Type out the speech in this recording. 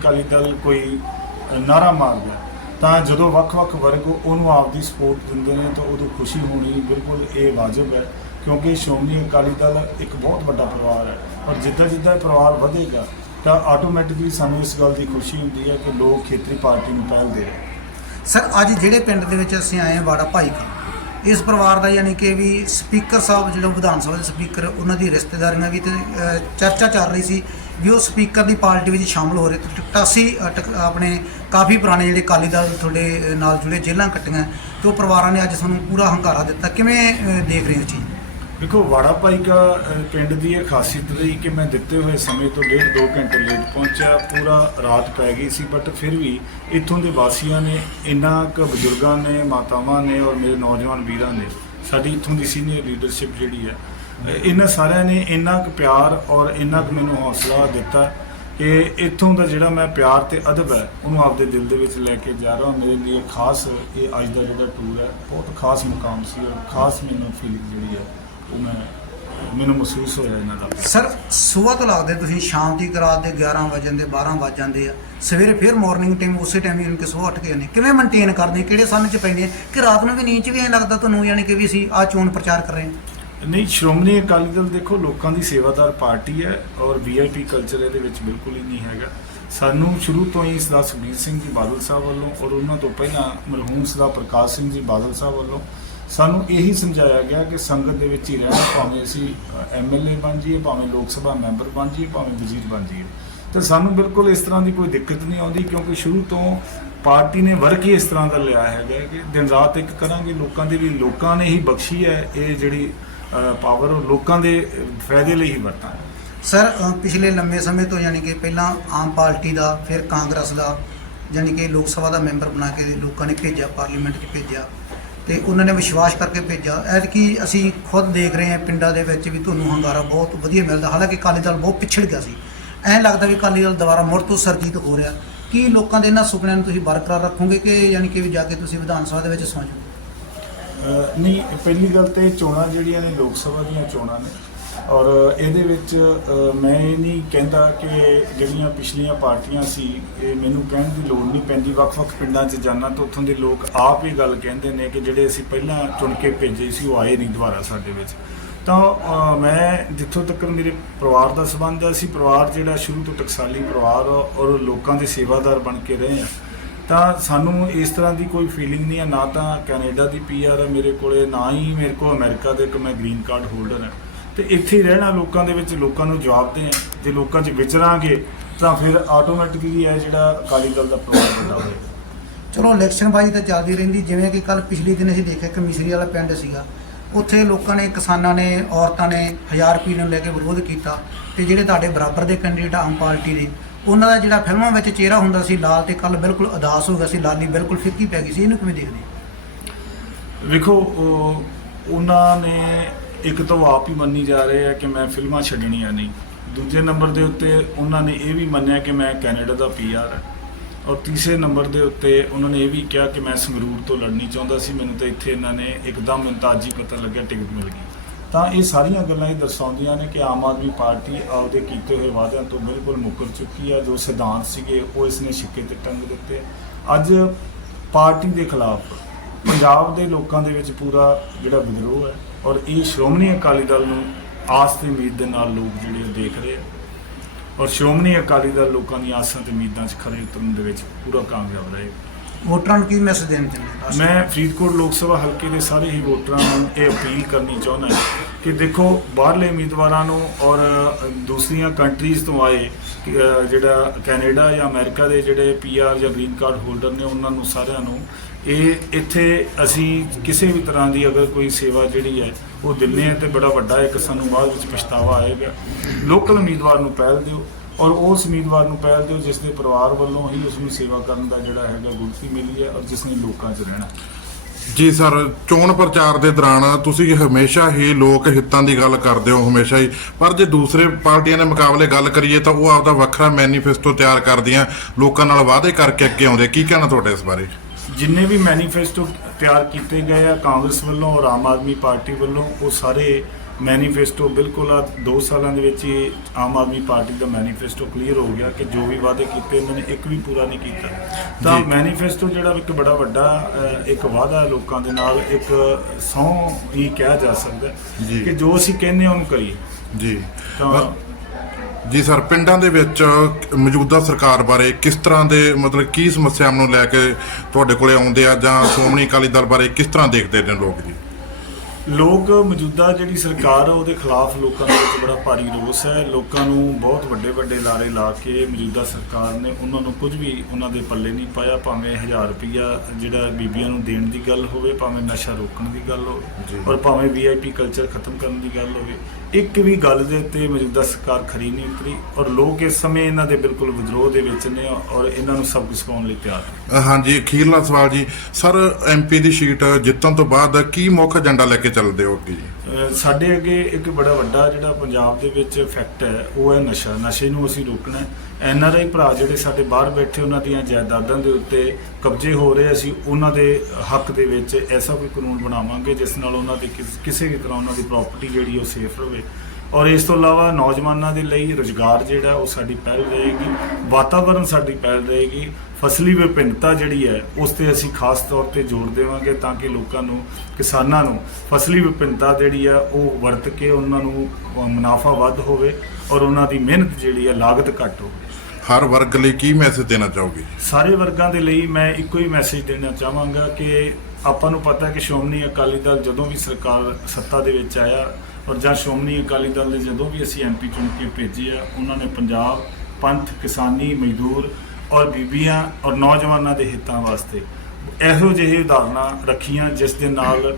ਅਕਾਲੀ ਦਲ ਕੋਈ ਨਾਰਾ ਮਾਰਦਾ ਤਾਂ ਜਦੋਂ ਵੱਖ-ਵੱਖ ਵਰਗ ਉਹਨੂੰ ਆਪਦੀ ਸਪੋਰਟ ਦਿੰਦੇ ਨੇ ਤਾਂ ਉਦੋਂ ਖੁਸ਼ੀ ਹੋਣੀ ਬਿਲਕੁਲ ਇਹ ਵਾਜਬ ਹੈ ਕਿਉਂਕਿ ਸ਼੍ਰੋਮਣੀ ਅਕਾਲੀ ਦਲ ਇੱਕ ਬਹੁਤ ਵੱਡਾ ਪਰਿਵਾਰ ਹੈ। ਔਰ ਜਿੱਦਾਂ ਜਿੱਦਾਂ ਇਹ ਪਰਿਵਾਰ ਵਧੇਗਾ ਤਾਂ ਆਟੋਮੈਟਿਕਲੀ ਸਾਨੂੰ ਇਸ ਗੱਲ ਦੀ ਖੁਸ਼ੀ ਹੁੰਦੀ ਹੈ ਕਿ ਲੋਕ ਖੇਤਰੀ ਪਾਰਟੀ ਨੂੰ ਪਹਿਲ ਦੇ ਰਹੇ ਸਰ ਅੱਜ ਜਿਹੜੇ ਪਿੰਡ ਦੇ ਵਿੱਚ ਅਸੀਂ ਆਏ ਹਾਂ ਵਾੜਾ ਭਾਈ ਕਾ ਇਸ ਪਰਿਵਾਰ ਦਾ ਯਾਨੀ ਕਿ ਵੀ ਸਪੀਕਰ ਸਾਹਿਬ ਜਿਹੜਾ ਵਿਧਾਨ ਸਭਾ ਦੇ ਸਪੀਕਰ ਉਹਨਾਂ ਦੀ ਰਿਸ਼ਤੇਦਾਰੀਆਂ ਵੀ ਤੇ ਅ, ਚਰਚਾ ਚੱਲ ਰਹੀ ਸੀ। ਵੀ ਉਹ ਸਪੀਕਰ ਦੀ ਪਾਰਟੀ ਵਿੱਚ ਸ਼ਾਮਲ ਹੋ ਰਹੇ ਤੇ ਟਕਟਾਸੀ ਅ, ਟਕ- ਆਪਣੇ ਕਾਫੀ ਪੁਰਾਣੇ ਜਿਹੜੇ ਅਕਾਲੀ ਦਲ ਤੁਹਾਡੇ ਨਾਲ ਜੁੜੇ ਜੇਲ੍ਹਾਂ ਕੱਟੀਆਂ ਤੇ ਉਹ ਪਰਿਵਾਰਾਂ ਨੇ ਅੱਜ ਸਾਨੂੰ ਪੂਰਾ ਹੰਕਾਰਾ ਦਿੱਤਾ। ਕਿਵੇਂ ਦੇਖ ਰਹੇ ਹੋ ਚੀਜ਼ ਦੇਖੋ ਵਾੜਾ ਭਾਈਕਾ ਪਿੰਡ ਦੀ ਇਹ ਖਾਸੀਅਤ ਰਹੀ ਕਿ ਮੈਂ ਦਿੱਤੇ ਹੋਏ ਸਮੇਂ ਤੋਂ ਡੇਢ ਦੋ ਘੰਟੇ ਲੇਟ ਪਹੁੰਚਿਆ ਪੂਰਾ ਰਾਤ ਪੈ ਗਈ ਸੀ ਬਟ ਫਿਰ ਵੀ ਇੱਥੋਂ ਦੇ ਵਾਸੀਆਂ ਨੇ ਇੰਨਾ ਕੁ ਬਜ਼ੁਰਗਾਂ ਨੇ ਮਾਤਾਵਾਂ ਨੇ ਔਰ ਮੇਰੇ ਨੌਜਵਾਨ ਵੀਰਾਂ ਨੇ ਸਾਡੀ ਇੱਥੋਂ ਦੀ ਸੀਨੀਅਰ ਲੀਡਰਸ਼ਿਪ ਜਿਹੜੀ ਹੈ ਇਹਨਾਂ ਸਾਰਿਆਂ ਨੇ ਇੰਨਾ ਕੁ ਪਿਆਰ ਔਰ ਇੰਨਾ ਕੁ ਮੈਨੂੰ ਹੌਸਲਾ ਦਿੱਤਾ ਕਿ ਇੱਥੋਂ ਦਾ ਜਿਹੜਾ ਮੈਂ ਪਿਆਰ ਤੇ ਅਦਬ ਹੈ, ਉਹਨੂੰ ਆਪਦੇ ਦਿਲ ਦੇ ਵਿੱਚ ਲੈ ਕੇ ਜਾ ਰਿਹਾ। ਮੇਰੇ ਲਈ ਖਾਸ ਇਹ ਅੱਜ ਦਾ ਜਿਹੜਾ ਟੂਰ ਹੈ, ਬਹੁਤ ਖਾਸ ਮੁਕਾਮ ਸੀ ਔਰ ਖਾਸ ਮੈਨੂੰ ਫੀਲਿੰਗ ਜਿਹੜੀ ਹੈ, ਉਹ ਮੈਂ, ਮੈਨੂੰ ਮਹਿਸੂਸ ਹੋਇਆ ਇਹਨਾਂ ਦਾ। ਸਰ ਸਵੇਰ ਤੋਂ ਲੱਗਦੇ ਤੁਸੀਂ ਸ਼ਾਮ ਦੀ ਰਾਤ ਦੇ 11 ਵਜੇ ਜਾਂਦੇ 12 ਵਜ ਜਾਂਦੇ ਆ। ਸਵੇਰੇ ਫਿਰ ਮਾਰਨਿੰਗ ਟਾਈਮ ਉਸੇ ਟਾਈਮ ਯਾਨੀ ਕਿ ਸਵੇਰ ਉੱਠ ਕੇ ਆਉਂਦੇ। ਕਿਵੇਂ ਮੇਨਟੇਨ ਕਰਦੇ? ਕਿਹੜੇ ਸਮੇਂ ਚ ਪੈਂਦੇ ਕਿ ਰਾਤ ਨੂੰ ਵੀ ਨੀਂਦ ਚ ਵੀ ਐਂ ਲੱਗਦਾ ਤੁਹਾਨੂੰ, ਯਾਨੀ ਕਿ ਵੀ ਅਸੀਂ ਆ ਚੋਣ ਪ੍ਰਚਾਰ ਕਰ ਰਹੇ ਹਾਂ? ਨਹੀਂ, ਸ਼੍ਰੋਮਣੀ ਅਕਾਲੀ ਦਲ ਦੇਖੋ, ਲੋਕਾਂ ਦੀ ਸੇਵਾਦਾਰ ਪਾਰਟੀ ਹੈ ਔਰ ਵੀਆਈਪੀ ਕਲਚਰ ਇਹਦੇ ਵਿੱਚ ਬਿਲਕੁਲ ਹੀ ਨਹੀਂ ਹੈਗਾ। ਸਾਨੂੰ ਸ਼ੁਰੂ ਤੋਂ ਹੀ ਸਰਦਾਰ ਸੁਖਬੀਰ ਸਿੰਘ ਜੀ ਬਾਦਲ ਸਾਹਿਬ ਵੱਲੋਂ ਔਰ ਉਹਨਾਂ ਤੋਂ ਪਹਿਲਾਂ ਮਰਹੂਮ ਸਰਦਾਰ ਪ੍ਰਕਾਸ਼ ਸਿੰਘ ਜੀ ਬਾਦਲ ਸਾਹਿਬ ਵੱਲੋਂ ਸਾਨੂੰ ਇਹੀ ਸਮਝਾਇਆ ਗਿਆ ਕਿ ਸੰਗਤ ਦੇ ਵਿੱਚ ਹੀ ਰਹਿਣਾ, ਭਾਵੇਂ ਅਸੀਂ ਐਮਐਲਏ ਬਣ ਜਾਈਏ, ਭਾਵੇਂ ਲੋਕ ਸਭਾ ਮੈਂਬਰ ਬਣ ਜਾਈਏ, ਭਾਵੇਂ ਵਜ਼ੀਰ ਬਣ ਜਾਈਏ। ਤਾਂ ਸਾਨੂੰ ਬਿਲਕੁਲ ਇਸ ਤਰ੍ਹਾਂ ਦੀ ਕੋਈ ਦਿੱਕਤ ਨਹੀਂ ਆਉਂਦੀ ਕਿਉਂਕਿ ਸ਼ੁਰੂ ਤੋਂ ਪਾਰਟੀ ਨੇ ਵਰਕ ਹੀ ਇਸ ਤਰ੍ਹਾਂ ਦਾ ਲਿਆ ਹੈਗਾ ਕਿ ਦਿਨ ਰਾਤ ਇੱਕ ਕਰਾਂਗੇ, ਲੋਕਾਂ ਦੇ ਵੀ, ਲੋਕਾਂ ਨੇ ਹੀ ਬਖਸ਼ੀ ਹੈ ਇਹ ਜਿਹੜੀ ਪਾਵਰ ਉਹ ਲੋਕਾਂ ਦੇ ਫਾਇਦੇ ਲਈ ਹੀ ਵਰਤਾਂਗੇ ਸਰ ਪਿਛਲੇ ਲੰਮੇ ਸਮੇਂ ਤੋਂ ਯਾਨੀ ਕਿ ਪਹਿਲਾਂ ਆਮ ਪਾਰਟੀ ਦਾ, ਫਿਰ ਕਾਂਗਰਸ ਦਾ, ਯਾਨੀ ਕਿ ਲੋਕ ਸਭਾ ਦਾ ਮੈਂਬਰ ਬਣਾ ਕੇ ਲੋਕਾਂ ਨੇ ਭੇਜਿਆ, ਪਾਰਲੀਮੈਂਟ 'ਚ ਭੇਜਿਆ ਤੇ ਉਹਨਾਂ ਨੇ ਵਿਸ਼ਵਾਸ ਕਰਕੇ ਭੇਜਿਆ। ਐਤਕੀ ਅਸੀਂ ਖੁਦ ਦੇਖ ਰਹੇ ਹਾਂ ਪਿੰਡਾਂ ਦੇ ਵਿੱਚ ਵੀ ਤੁਹਾਨੂੰ ਹੰਗਾਰਾ ਬਹੁਤ ਵਧੀਆ ਮਿਲਦਾ। ਹਾਲਾਂਕਿ ਅਕਾਲੀ ਦਲ ਬਹੁਤ ਪਿਛੜ ਗਿਆ ਸੀ। ਐਂ ਲੱਗਦਾ ਵੀ ਅਕਾਲੀ ਦਲ ਦੁਬਾਰਾ ਮੁੜ ਤੋਂ ਸਰਜੀਤ ਹੋ ਰਿਹਾ। ਕੀ ਲੋਕਾਂ ਦੇ ਇਹਨਾਂ ਸੁਪਨਿਆਂ ਨੂੰ ਤੁਸੀਂ ਬਰਕਰਾਰ ਰੱਖੋਗੇ ਕਿ ਯਾਨੀ ਕਿ ਵੀ ਜਾ ਕੇ ਤੁਸੀਂ ਵਿਧਾਨ ਸਭਾ ਦੇ ਵਿੱਚ ਸੌਂ ਨਹੀਂ, ਪਹਿਲੀ ਗੱਲ ਤੇ ਚੋਣਾਂ ਜਿਹੜੀਆਂ ਨੇ, ਲੋਕ ਸਭਾ ਦੀਆਂ ਚੋਣਾਂ ਨੇ। ਔਰ ਇਹਦੇ ਵਿੱਚ ਮੈਂ ਇਹ ਨਹੀਂ ਕਹਿੰਦਾ ਕਿ ਜਿਹੜੀਆਂ ਪਿਛਲੀਆਂ ਪਾਰਟੀਆਂ ਸੀ, ਇਹ ਮੈਨੂੰ ਕਹਿਣ ਦੀ ਲੋੜ ਨਹੀਂ ਪੈਂਦੀ। ਵੱਖ-ਵੱਖ ਪਿੰਡਾਂ 'ਚ ਜਾਣਾ ਤਾਂ ਉੱਥੋਂ ਦੇ ਲੋਕ ਆਪ ਹੀ ਗੱਲ ਕਹਿੰਦੇ ਨੇ ਕਿ ਜਿਹੜੇ ਅਸੀਂ ਪਹਿਲਾਂ ਚੁਣ ਕੇ ਭੇਜੇ ਸੀ, ਉਹ ਆਏ ਨਹੀਂ ਦੁਬਾਰਾ ਸਾਡੇ ਵਿੱਚ। ਤਾਂ ਮੈਂ ਜਿੱਥੋਂ ਤੱਕ ਮੇਰੇ ਪਰਿਵਾਰ ਦਾ ਸੰਬੰਧ ਹੈ, ਅਸੀਂ ਪਰਿਵਾਰ ਜਿਹੜਾ ਸ਼ੁਰੂ ਤੋਂ ਟਕਸਾਲੀ ਪਰਿਵਾਰ ਔਰ ਲੋਕਾਂ ਦੇ ਸੇਵਾਦਾਰ ਬਣ ਕੇ ਰਹੇ ਹਾਂ। ਤਾਂ ਸਾਨੂੰ ਇਸ ਤਰ੍ਹਾਂ ਦੀ ਕੋਈ ਫੀਲਿੰਗ ਨਹੀਂ ਹੈ, ਨਾ ਤਾਂ ਕੈਨੇਡਾ ਦੀ ਪੀਆਰ ਹੈ ਮੇਰੇ ਕੋਲੇ, ਨਾ ਹੀ ਮੇਰੇ ਕੋਲ ਅਮਰੀਕਾ ਦੇ ਇੱਕ ਮੈਂ ਗ੍ਰੀਨ ਕਾਰਡ ਹੋਲਡਰ ਹਾਂ। ਤੇ ਇੱਥੇ ਰਹਿਣਾ ਲੋਕਾਂ ਦੇ ਵਿੱਚ, ਲੋਕਾਂ ਨੂੰ ਜਵਾਬ ਦੇ ਜੇ ਲੋਕਾਂ 'ਚ ਵਿਚਰਾਂਗੇ, ਤਾਂ ਫਿਰ ਆਟੋਮੈਟਿਕਲੀ ਇਹ ਜਿਹੜਾ ਅਕਾਲੀ ਦਲ ਦਾ ਪ੍ਰਭਾਵ ਵੱਡਾ ਹੋਏਗਾ ਚਲੋ ਇਲੈਕਸ਼ਨ ਬਾਜੀ ਤਾਂ ਚੱਲਦੀ ਰਹਿੰਦੀ, ਜਿਵੇਂ ਕਿ ਕੱਲ ਪਿਛਲੇ ਦਿਨ ਅਸੀਂ ਦੇਖਿਆ ਕਿ ਮਿਸਰੀ ਵਾਲਾ ਪਿੰਡ ਸੀਗਾ। ਉੱਥੇ ਲੋਕਾਂ ਨੇ, ਕਿਸਾਨਾਂ ਨੇ, ਔਰਤਾਂ ਨੇ 1000 ਰੁਪਏ ਨੂੰ ਲੈ ਕੇ ਵਿਰੋਧ ਕੀਤਾ। ਤੇ ਜਿਹੜੇ ਤੁਹਾਡੇ ਬਰਾਬਰ ਦੇ ਕੈਂਡੀਡੇਟ ਆਮ ਪਾਰਟੀ ਦੇ ਉਹਨਾਂ ਦਾ ਜਿਹੜਾ ਫਿਲਮਾਂ ਵਿੱਚ ਚਿਹਰਾ ਹੁੰਦਾ ਸੀ, ਲਾਲ ਤੇ ਕੱਲ, ਬਿਲਕੁਲ ਉਦਾਸ ਹੋ ਗਿਆ ਸੀ, ਲਾਲੀ ਬਿਲਕੁਲ ਫਿੱਕੀ ਪੈ ਗਈ ਸੀ, ਇਹਨੂੰ ਕਿਵੇਂ ਦੇਖਦੇ ਵੇਖੋ, ਉਹ- ਉਹਨਾਂ ਨੇ ਇੱਕ ਤਾਂ ਆਪ ਹੀ ਮੰਨੀ ਜਾ ਰਹੇ ਆ ਕਿ ਮੈਂ ਫਿਲਮਾਂ ਛੱਡਣੀਆਂ ਨਹੀਂ। ਦੂਜੇ ਨੰਬਰ ਦੇ ਉੱਤੇ ਉਹਨਾਂ ਨੇ ਇਹ ਵੀ ਮੰਨਿਆ ਕਿ ਮੈਂ ਕੈਨੇਡਾ ਦਾ ਪੀਆਰ ਹਾਂ। ਔਰ ਤੀਸਰੇ ਨੰਬਰ ਦੇ ਉੱਤੇ ਉਹਨਾਂ ਨੇ ਇਹ ਵੀ ਕਿਹਾ ਕਿ ਮੈਂ ਸੰਗਰੂਰ ਤੋਂ ਲੜਨੀ ਚਾਹੁੰਦਾ ਸੀ, ਮੈਨੂੰ ਤਾਂ ਇੱਥੇ ਇਹਨਾਂ ਨੇ ਇੱਕਦਮ ਮੈਨੂੰ ਤਾਂ ਪਤਾ ਲੱਗਿਆ, ਟਿਕਟ ਮਿਲ ਗਈ। ਤਾਂ ਇਹ ਸਾਰੀਆਂ ਗੱਲਾਂ ਇਹ ਦਰਸਾਉਂਦੀਆਂ ਨੇ ਕਿ ਆਮ ਆਦਮੀ ਪਾਰਟੀ ਆਪਦੇ ਕੀਤੇ ਹੋਏ ਵਾਅਦਿਆਂ ਤੋਂ ਬਿਲਕੁਲ ਮੁੱਕਰ ਚੁੱਕੀ ਹੈ। ਜੋ ਸਿਧਾਂਤ ਸੀਗੇ, ਉਹ ਇਸ ਨੇ ਛਿੱਕੇ ਤੇ ਟੰਗ ਦਿੱਤੇ। ਅੱਜ ਪਾਰਟੀ ਦੇ ਖਿਲਾਫ ਪੰਜਾਬ ਦੇ ਲੋਕਾਂ ਦੇ ਵਿੱਚ ਪੂਰਾ ਜਿਹੜਾ ਵਿਦਰੋਹ ਹੈ ਔਰ ਇਹ ਸ਼੍ਰੋਮਣੀ ਅਕਾਲੀ ਦਲ ਨੂੰ ਆਸ ਤੇ ਉਮੀਦ ਦੇ ਨਾਲ ਲੋਕ ਜਿਹੜੇ ਉਹ ਦੇਖ ਰਹੇ ਆ ਔਰ ਸ਼੍ਰੋਮਣੀ ਅਕਾਲੀ ਦਲ ਲੋਕਾਂ ਦੀਆਂ ਆਸਾਂ ਤੇ ਉਮੀਦਾਂ 'ਚ ਖਰੇ ਉਤਰਨ ਦੇ ਵਿੱਚ ਪੂਰਾ ਕਾਮਯਾਬ ਰਹੇ। ਵੋਟਰਾਂ ਨੂੰ ਕੀ ਮੈਸੇਜ ਦੇਣਾ ਚਾਹੁੰਦੇ ਮੈਂ ਫਰੀਦਕੋਟ ਲੋਕ ਸਭਾ ਹਲਕੇ ਦੇ ਸਾਰੇ ਹੀ ਵੋਟਰਾਂ ਨੂੰ ਇਹ ਅਪੀਲ ਕਰਨੀ ਚਾਹੁੰਦਾ ਕਿ ਦੇਖੋ, ਬਾਹਰਲੇ ਉਮੀਦਵਾਰਾਂ ਨੂੰ ਔਰ ਦੂਸਰੀਆਂ ਕੰਟਰੀਜ਼ ਤੋਂ ਆਏ ਜਿਹੜਾ ਕੈਨੇਡਾ ਜਾਂ ਅਮਰੀਕਾ ਦੇ ਜਿਹੜੇ ਪੀਆਰ ਜਾਂ ਗ੍ਰੀਨ ਕਾਰਡ ਹੋਲਡਰ ਨੇ, ਉਹਨਾਂ ਨੂੰ ਸਾਰਿਆਂ ਨੂੰ, ਇਹ ਇੱਥੇ ਅਸੀਂ ਕਿਸੇ ਵੀ ਤਰ੍ਹਾਂ ਦੀ ਅਗਰ ਕੋਈ ਸੇਵਾ ਜਿਹੜੀ ਹੈ, ਉਹ ਦਿੰਦੇ ਹਾਂ ਤੇ ਬੜਾ ਵੱਡਾ ਇੱਕ ਸਾਨੂੰ ਬਾਅਦ ਵਿੱਚ ਪਛਤਾਵਾ ਆਏਗਾ। ਲੋਕਲ ਉਮੀਦਵਾਰ ਨੂੰ ਪਹਿਲ ਦਿਓ। ਔਰ ਉਸ ਉਮੀਦਵਾਰ ਨੂੰ ਪਹਿਲ ਦਿਓ ਜਿਸ ਦੇ ਪਰਿਵਾਰ ਵੱਲੋਂ ਹੀ ਉਸ ਨੂੰ ਸੇਵਾ ਕਰਨ ਦਾ ਜਿਹੜਾ ਹੈਗਾ ਗੁਰਤੀ ਮਿਲੀ ਹੈ ਔਰ ਜਿਸ ਨੇ ਲੋਕਾਂ 'ਚ ਰਹਿਣਾ। ਜੀ ਸਰ ਚੋਣ ਪ੍ਰਚਾਰ ਦੇ ਦੌਰਾਨ ਤੁਸੀਂ ਹਮੇਸ਼ਾ ਹੀ ਲੋਕ ਹਿੱਤਾਂ ਦੀ ਗੱਲ ਕਰਦੇ ਹੋ ਹਮੇਸ਼ਾ ਹੀ। ਪਰ ਜੇ ਦੂਸਰੇ ਪਾਰਟੀਆਂ ਦੇ ਮੁਕਾਬਲੇ ਗੱਲ ਕਰੀਏ ਤਾਂ ਉਹ ਆਪਦਾ ਵੱਖਰਾ ਮੈਨੀਫੈਸਟੋ ਤਿਆਰ ਕਰਦੀਆਂ ਲੋਕਾਂ ਨਾਲ ਵਾਅਦੇ ਕਰਕੇ ਅੱਗੇ ਆਉਂਦੇ। ਕੀ ਕਹਿਣਾ ਤੁਹਾਡੇ ਇਸ ਬਾਰੇ? ਜਿੰਨੇ ਵੀ ਮੈਨੀਫੈਸਟੋ ਤਿਆਰ ਕੀਤੇ ਗਏ ਆ ਕਾਂਗਰਸ ਵੱਲੋਂ ਔਰ ਆਮ ਆਦਮੀ ਪਾਰਟੀ ਵੱਲੋਂ ਉਹ ਸਾਰੇ ਮੈਨੀਫੈਸਟੋ ਬਿਲਕੁਲ ਆ 2 ਸਾਲਾਂ ਦੇ ਵਿੱਚ ਹੀ ਆਮ ਆਦਮੀ ਪਾਰਟੀ ਦਾ ਮੈਨੀਫੈਸਟੋ ਕਲੀਅਰ ਹੋ ਗਿਆ ਕਿ ਜੋ ਵੀ ਵਾਅਦੇ ਕੀਤੇ ਇਹਨਾਂ ਨੇ ਇੱਕ ਵੀ ਪੂਰਾ ਨਹੀਂ ਕੀਤਾ ਤਾਂ। ਮੈਨੀਫੈਸਟੋ ਜਿਹੜਾ ਇੱਕ ਬੜਾ ਵੱਡਾ ਇੱਕ ਵਾਅਦਾ ਲੋਕਾਂ ਦੇ ਨਾਲ ਇੱਕ ਸਹੁੰ ਹੀ ਕਿਹਾ ਜਾ ਸਕਦਾ। ਕਿ ਜੋ ਅਸੀਂ ਕਹਿੰਦੇ ਹਾਂ ਉਹਨੂੰ ਕਰੀਏ ਜੀ ਤਾਂ ਜੀ ਸਰ ਪਿੰਡਾਂ ਦੇ ਵਿੱਚ ਮੌਜੂਦਾ ਸਰਕਾਰ ਬਾਰੇ ਕਿਸ ਤਰ੍ਹਾਂ ਦੇ ਮਤਲਬ ਕੀ ਸਮੱਸਿਆਵਾਂ ਨੂੰ ਲੈ ਕੇ ਤੁਹਾਡੇ ਕੋਲੇ ਆਉਂਦੇ ਆ ਜਾਂ ਸ਼੍ਰੋਮਣੀ ਅਕਾਲੀ ਦਲ ਬਾਰੇ ਕਿਸ ਤਰ੍ਹਾਂ ਦੇਖਦੇ ਨੇ ਲੋਕ ਜੀ ਲੋਕ ਮੌਜੂਦਾ ਜਿਹੜੀ ਸਰਕਾਰ ਆ ਉਹਦੇ ਖਿਲਾਫ ਲੋਕਾਂ ਦੇ ਵਿੱਚ ਬੜਾ ਭਾਰੀ ਰੋਸ ਹੈ। ਲੋਕਾਂ ਨੂੰ ਬਹੁਤ ਵੱਡੇ ਵੱਡੇ ਲਾਰੇ ਲਾ ਕੇ ਮੌਜੂਦਾ ਸਰਕਾਰ ਨੇ ਉਹਨਾਂ ਨੂੰ ਕੁਝ ਵੀ ਉਹਨਾਂ ਦੇ ਪੱਲੇ ਨਹੀਂ ਪਾਇਆ। ਭਾਵੇਂ 1000 ਰੁਪਿਆ ਜਿਹੜਾ ਬੀਬੀਆਂ ਨੂੰ ਦੇਣ ਦੀ ਗੱਲ ਹੋਵੇ ਭਾਵੇਂ ਨਸ਼ਾ ਰੋਕਣ ਦੀ ਗੱਲ। ਹੋਵੇ ਔਰ ਭਾਵੇਂ ਵੀਆਈਪੀ ਕਲਚਰ ਖਤਮ ਕਰਨ ਦੀ ਗੱਲ ਹੋਵੇ ਇੱਕ ਵੀ ਗੱਲ ਦੇ ਉੱਤੇ ਮੌਜੂਦਾ ਸਰਕਾਰ ਖਰੀ ਨਹੀਂ ਉਤਰੀ ਔਰ ਲੋਕ ਇਸ ਸਮੇਂ ਇਹਨਾਂ ਦੇ ਬਿਲਕੁਲ ਵਿਦਰੋਹ ਦੇ ਵਿੱਚ ਨੇ ਔਰ ਇਹਨਾਂ ਨੂੰ ਸਬਕ ਸਿਖਾਉਣ ਲਈ ਤਿਆਰ ਨੇ। ਹਾਂਜੀ ਅਖੀਰਲਾ ਸਵਾਲ ਜੀ। ਸਰ ਐਮਪੀ ਦੀ ਸੀਟ ਜਿੱਤਣ ਤੋਂ ਬਾਅਦ ਕੀ ਮੁੱਖ ਏਜੰਡਾ ਲੈ ਕੇ ਚੱਲਦੇ ਹੋ ਅੱਗੇ? ਜੀ ਅਹ ਸਾਡੇ ਅੱਗੇ ਇੱਕ ਬੜਾ ਵੱਡਾ ਜਿਹੜਾ ਪੰਜਾਬ ਦੇ ਵਿੱਚ ਫੈਕਟ ਹੈ, ਉਹ ਹੈ ਨਸ਼ਾ। ਨਸ਼ੇ ਨੂੰ ਅਸੀਂ ਰੋਕਣਾ ਐਨ ਆਰ ਆਈ ਭਰਾ ਜਿਹੜੇ ਸਾਡੇ ਬਾਹਰ ਬੈਠੇ ਉਹਨਾਂ ਦੀਆਂ ਜਾਇਦਾਦਾਂ ਦੇ ਉੱਤੇ ਕਬਜ਼ੇ ਹੋ ਰਹੇ, ਅਸੀਂ ਉਹਨਾਂ ਦੇ ਹੱਕ ਦੇ ਵਿੱਚ ਐਸਾ ਕੋਈ ਕਾਨੂੰਨ ਬਣਾਵਾਂਗੇ ਜਿਸ ਨਾਲ ਉਹਨਾਂ ਦੇ ਕਿਸ- ਕਿਸੇ ਵੀ ਤਰ੍ਹਾਂ ਉਹਨਾਂ ਦੀ ਪ੍ਰਾਪਰਟੀ ਜਿਹੜੀ ਉਹ ਸੇਫ ਰਹੇ ਔਰ ਇਸ ਤੋਂ ਇਲਾਵਾ ਨੌਜਵਾਨਾਂ ਦੇ ਲਈ ਰੁਜ਼ਗਾਰ ਜਿਹੜਾ, ਉਹ ਸਾਡੀ ਪਹਿਲ ਰਹੇਗੀ। ਵਾਤਾਵਰਣ ਸਾਡੀ ਪਹਿਲ ਰਹੇਗੀ। ਫਸਲੀ ਵਿਭਿੰਨਤਾ ਜਿਹੜੀ ਹੈ ਉਸ ਤੇ ਅਸੀਂ ਖਾਸ ਤੌਰ ਤੇ ਜ਼ੋਰ ਦੇਵਾਂਗੇ ਤਾਂ ਕਿ ਲੋਕਾਂ ਨੂੰ ਕਿਸਾਨਾਂ ਨੂੰ ਫਸਲੀ ਵਿਭਿੰਨਤਾ ਜਿਹੜੀ ਹੈ ਉਹ ਵਰਤ ਕੇ ਉਹਨਾਂ ਨੂੰ ਮੁਨਾਫਾ ਵੱਧ ਹੋਵੇ ਔਰ ਉਹਨਾਂ ਦੀ ਮਿਹਨਤ ਜਿਹੜੀ ਹੈ ਲਾਗਤ ਘੱਟ ਹੋਵੇ। ਹਰ ਵਰਗ ਲਈ ਕੀ ਮੈਸੇਜ ਦੇਣਾ ਚਾਹੋਗੇ? ਸਾਰੇ ਵਰਗਾਂ ਦੇ ਲਈ ਮੈਂ ਇੱਕੋ ਹੀ ਮੈਸੇਜ ਦੇਣਾ ਚਾਹਾਂਗਾ ਕਿ ਆਪਾਂ ਨੂੰ ਪਤਾ ਹੈ ਕਿ ਸ਼੍ਰੋਮਣੀ ਅਕਾਲੀ ਦਲ ਜਦੋਂ ਵੀ ਸਰਕਾਰ ਸੱਤਾ ਦੇ ਵਿੱਚ ਆਇਆ ਔਰ ਜਾਂ ਸ਼੍ਰੋਮਣੀ ਅਕਾਲੀ ਦਲ ਦੇ ਜਦੋਂ ਵੀ ਅਸੀਂ ਐਮਪੀ ਚੁਣ ਕੇ ਭੇਜੇ ਆ ਉਹਨਾਂ ਨੇ ਪੰਜਾਬ ਪੰਥ ਕਿਸਾਨੀ ਮਜ਼ਦੂਰ ਔਰ ਬੀਬੀਆਂ ਔਰ ਨੌਜਵਾਨਾਂ ਦੇ ਹਿੱਤਾਂ ਵਾਸਤੇ। ਇਹੋ ਜਿਹੇ ਉਦਾਹਰਨਾਂ ਰੱਖੀਆਂ ਜਿਸ ਦੇ ਨਾਲ